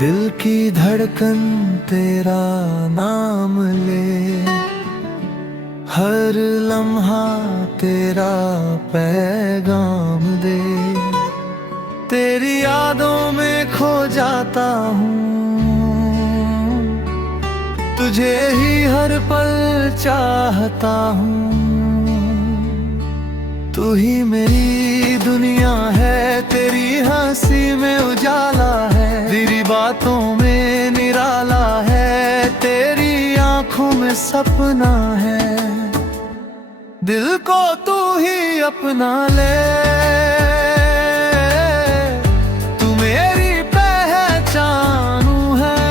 दिल की धड़कन तेरा नाम ले, हर लम्हा तेरा पैगाम दे। तेरी यादों में खो जाता हूँ, तुझे ही हर पल चाहता हूँ। तू ही मेरी दुनिया है, तेरी हंसी में उजाला है, तेरी बातों में निराला है, तेरी आंखों में सपना है। दिल को तू ही अपना ले, तू मेरी पहचानू है।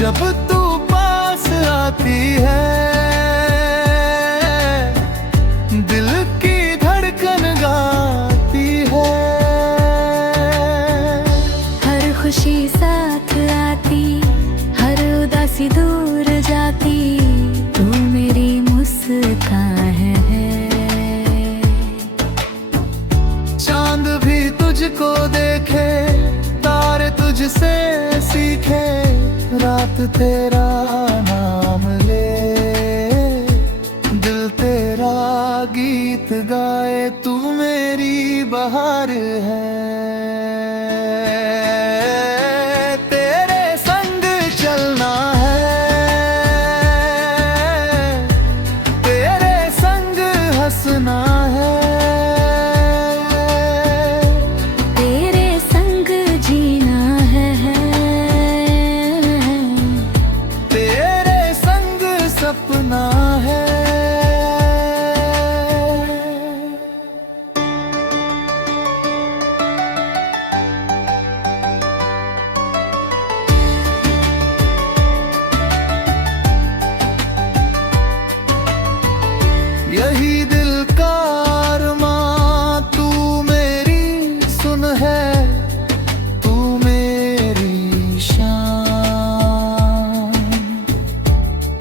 जब तू पास आती है, दिल की धड़कन गाती है। हर खुशी साथ आती, हर उदासी दूर जाती, तू मेरी मुस्कान है। चांद भी तुझको देखे, तारे तुझसे सीखे, रात तेरा नाम ले, दिल तेरा गीत गाए। तू मेरी बहार है, तेरे संग चलना है, तेरे संग हंसना है, तेरे संग जीना है, तेरे संग सपना है। यही दिल का अरमां, तू मेरी सुन है, तू मेरी शान।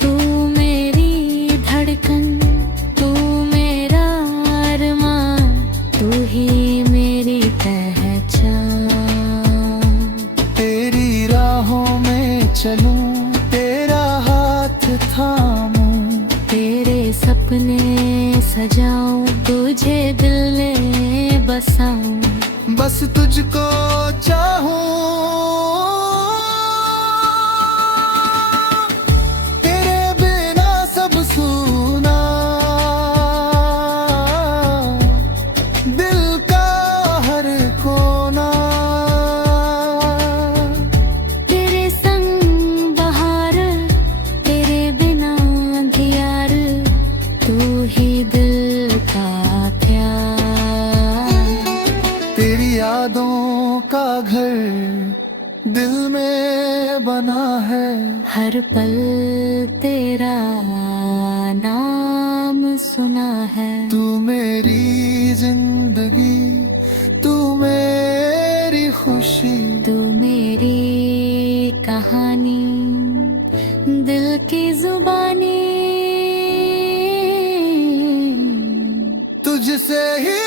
तू मेरी धड़कन, तू मेरा अरमान, तू ही मेरी पहचान। तेरी राहों में चलूं, तेरा हाथ थामूं, तेरे सपने सजाऊं, तुझे दिल में बसाऊं, बस तुझको चाहूं। तेरे बिना सब सूना, दिल का हर कोना। तेरे संग बहार, तेरे बिना अंधियार, तू ही दिल का प्यार। तेरी यादों का घर दिल में बना है, हर पल तेरा नाम सुना है। तू मेरी जिंदगी, तू मेरी खुशी, तू मेरी कहानी, दिल की जुबानी, तुझसे ही